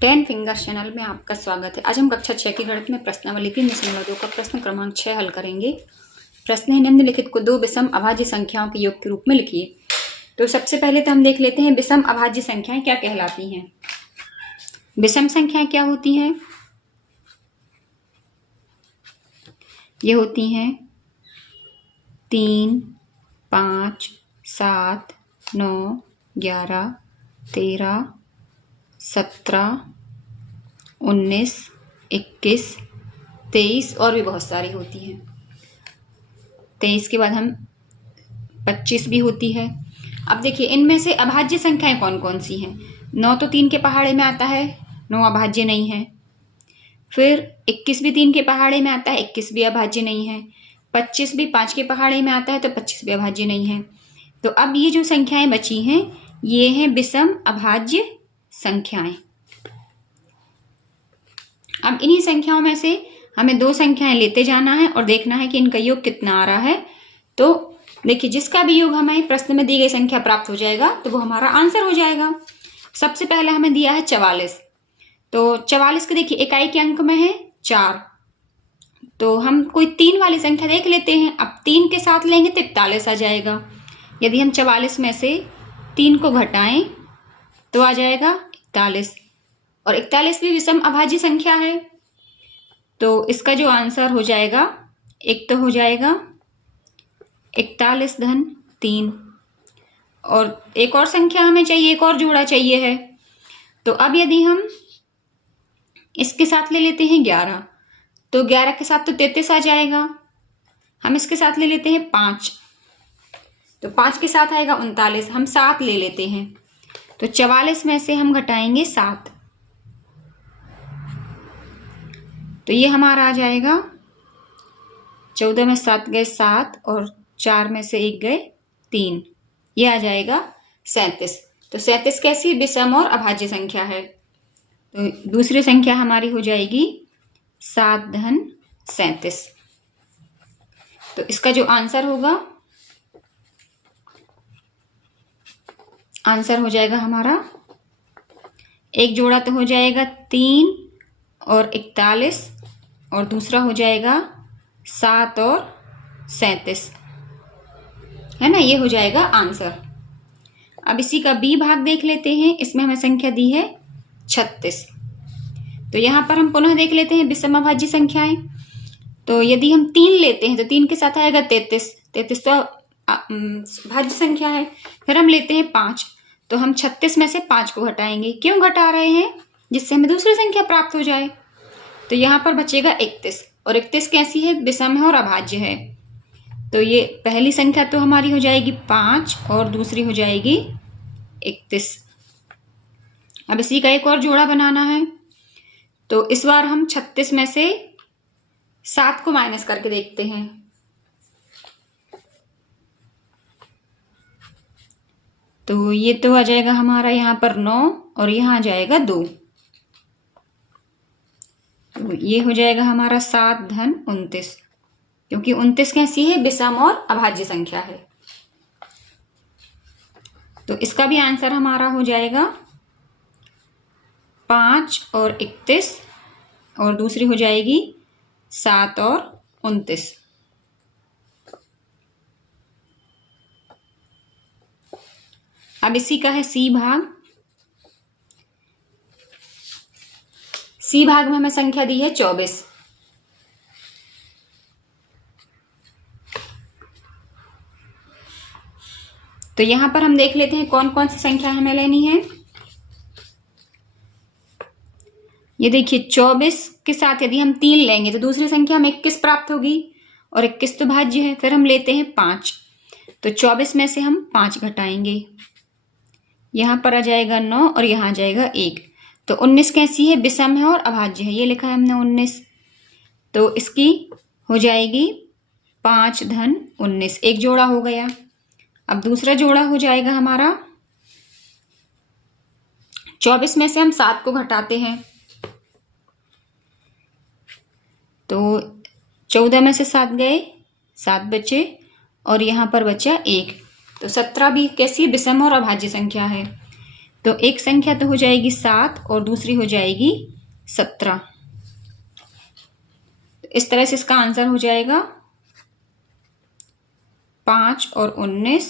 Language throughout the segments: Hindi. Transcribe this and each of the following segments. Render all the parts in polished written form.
टेन फिंगर्स चैनल में आपका स्वागत है। आज हम कक्षा 6 की गणित में प्रश्नावली 3.2 का प्रश्न क्रमांक 6 हल करेंगे। प्रश्न है निम्नलिखित को दो विषम अभाज्य संख्याओं के योग के रूप में लिखिए। तो सबसे पहले तो हम देख लेते हैं विषम अभाज्य संख्याएं क्या कहलाती हैं। विषम संख्याएं क्या होती हैं? ये होती हैं 3, 5, 7, 9, 11, 13, 17, 19, 21, 23 और भी बहुत सारी होती हैं। 23 के बाद हम 25 भी होती है। अब देखिए इनमें से अभाज्य संख्याएं कौन कौन सी हैं। 9 तो 3 के पहाड़े में आता है, 9 अभाज्य नहीं है। फिर 21 भी 3 के पहाड़े में आता है, 21 भी अभाज्य नहीं है। 25 भी 5 के पहाड़े में आता है तो 25 भी अभाज्य नहीं है। तो अब ये जो संख्याएं बची हैं ये हैं विषम अभाज्य संख्याएं। अब इन्हीं संख्याओं में से हमें दो संख्याएं लेते जाना है और देखना है कि इनका योग कितना आ रहा है। तो देखिए जिसका भी योग हमें प्रश्न में दी गई संख्या प्राप्त हो जाएगा तो वो हमारा आंसर हो जाएगा। सबसे पहले हमें दिया है 44। तो 44 के देखिए इकाई के अंक में है 4। तो हम कोई 3 वाली संख्या देख लेते हैं। अब 3 के साथ लेंगे तो 41 आ जाएगा। यदि हम 44 में से 3 को घटाएं तो आ जाएगा 41। और 41 भी विषम अभाज्य संख्या है। तो इसका जो आंसर हो जाएगा एक तो हो जाएगा 41 धन 3। और एक और संख्या हमें चाहिए, एक और जोड़ा चाहिए है। तो अब यदि हम इसके साथ ले लेते हैं 11 तो 11 के साथ तो 33 आ जाएगा। हम इसके साथ ले लेते हैं 5 तो 5 के साथ आएगा 39। हम 7 ले लेते हैं तो 44 में से हम घटाएंगे 7 तो ये हमारा आ जाएगा 14 में 7 गए 7 और 4 में से 1 गए 3। ये आ जाएगा 37। तो 37 कैसी विषम और अभाज्य संख्या है। तो दूसरी संख्या हमारी हो जाएगी 7 धन 37। तो इसका जो आंसर होगा, आंसर हो जाएगा हमारा एक जोड़ा तो हो जाएगा 3 और 41 और दूसरा हो जाएगा 7 और 37, है ना। ये हो जाएगा आंसर। अब इसी का बी भाग देख लेते हैं। इसमें हमें संख्या दी है 36। तो यहां पर हम पुनः देख लेते हैं विषम अभाज्य संख्याएं। तो यदि हम 3 लेते हैं तो 3 के साथ आएगा 33। 33 तो भाज्य संख्या है। फिर हम लेते हैं 5 तो हम 36 में से 5 को घटाएंगे। क्यों घटा रहे हैं? जिससे हमें दूसरी संख्या प्राप्त हो जाए। तो यहाँ पर बचेगा 31। और 31 कैसी है? विषम है और अभाज्य है। तो ये पहली संख्या तो हमारी हो जाएगी 5 और दूसरी हो जाएगी 31। अब इसी का एक और जोड़ा बनाना है। तो इस बार हम 36 में से 7 को माइनस करके देखते हैं। तो ये तो आ जाएगा हमारा यहाँ पर 9 और यहाँ आ जाएगा 2। तो ये हो जाएगा हमारा 7 धन 29, क्योंकि 29 कैसी है? विषम और अभाज्य संख्या है। तो इसका भी आंसर हमारा हो जाएगा 5 और 31 और दूसरी हो जाएगी 7 और 29। अब इसी का है सी भाग। सी भाग में हमें संख्या दी है 24। तो यहां पर हम देख लेते हैं कौन कौन सी संख्या हमें लेनी है। ये देखिए 24 के साथ यदि हम 3 लेंगे तो दूसरी संख्या हमें 21 प्राप्त होगी और 21 तो भाज्य है। फिर हम लेते हैं 5 तो 24 में से हम 5 घटाएंगे। यहां पर आ जाएगा 9 और यहां आ जाएगा 1। तो 19 कैसी है? विषम है और अभाज्य है। ये लिखा है हमने 19। तो इसकी हो जाएगी 5 धन 19। एक जोड़ा हो गया। अब दूसरा जोड़ा हो जाएगा हमारा 24 में से हम 7 को घटाते हैं। तो 14 में से 7 गए 7 बचे और यहाँ पर बचा 1। तो 17 भी कैसी? विषम और अभाज्य संख्या है। तो एक संख्या तो हो जाएगी 7 और दूसरी हो जाएगी 17। इस तरह से इसका आंसर हो जाएगा 5 और 19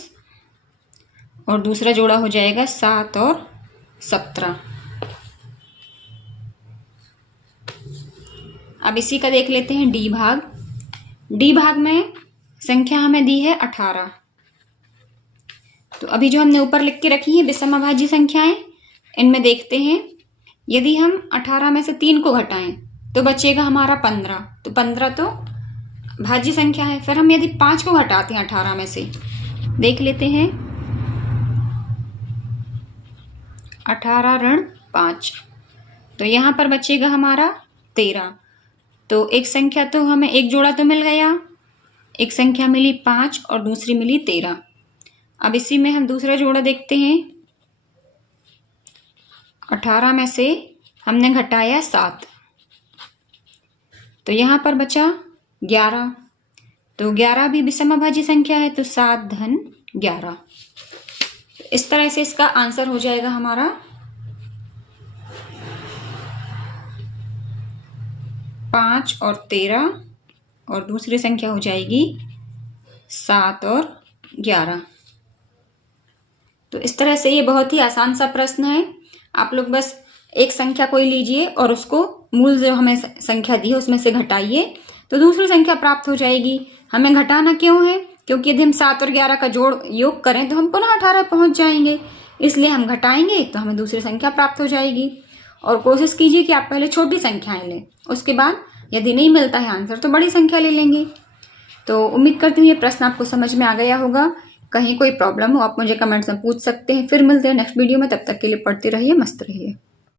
और दूसरा जोड़ा हो जाएगा 7 और 17। अब इसी का देख लेते हैं डी भाग। डी भाग में संख्या हमें दी है 18। तो अभी जो हमने ऊपर लिख के रखी है विषमाभाज्य संख्याएं, इनमें देखते हैं यदि हम 18 में से 3 को घटाएं तो बचेगा हमारा 15। तो 15 तो भाज्य संख्या है। फिर हम यदि 5 को घटाते हैं 18 में से, देख लेते हैं 18 ऋण 5, तो यहाँ पर बचेगा हमारा 13। तो एक संख्या तो हमें एक जोड़ा तो मिल गया, एक संख्या मिली 5 और दूसरी मिली 13। अब इसी में हम दूसरा जोड़ा देखते हैं। 18 में से हमने घटाया 7, तो यहाँ पर बचा 11। तो 11 भी विषमाभाज्य संख्या है, तो 7 धन 11। इस तरह से इसका आंसर हो जाएगा हमारा 5 और 13 और दूसरी संख्या हो जाएगी 7 और 11। तो इस तरह से ये बहुत ही आसान सा प्रश्न है। आप लोग बस एक संख्या कोई लीजिए और उसको मूल जो हमें संख्या दी है उसमें से घटाइए, तो दूसरी संख्या प्राप्त हो जाएगी। हमें घटाना क्यों है? क्योंकि यदि हम 7 और 11 का जोड़ योग करें तो हम पुनः 18 पहुंच जाएंगे, इसलिए हम घटाएंगे तो हमें दूसरी संख्या प्राप्त हो जाएगी। और कोशिश कीजिए कि आप पहले छोटी संख्याएं लें, उसके बाद यदि नहीं मिलता है आंसर तो बड़ी संख्या ले लेंगे। तो उम्मीद करती हूँ ये प्रश्न आपको समझ में आ गया होगा। कहीं कोई प्रॉब्लम हो आप मुझे कमेंट्स में पूछ सकते हैं। फिर मिलते हैं नेक्स्ट वीडियो में, तब तक के लिए पढ़ते रहिए, मस्त रहिए।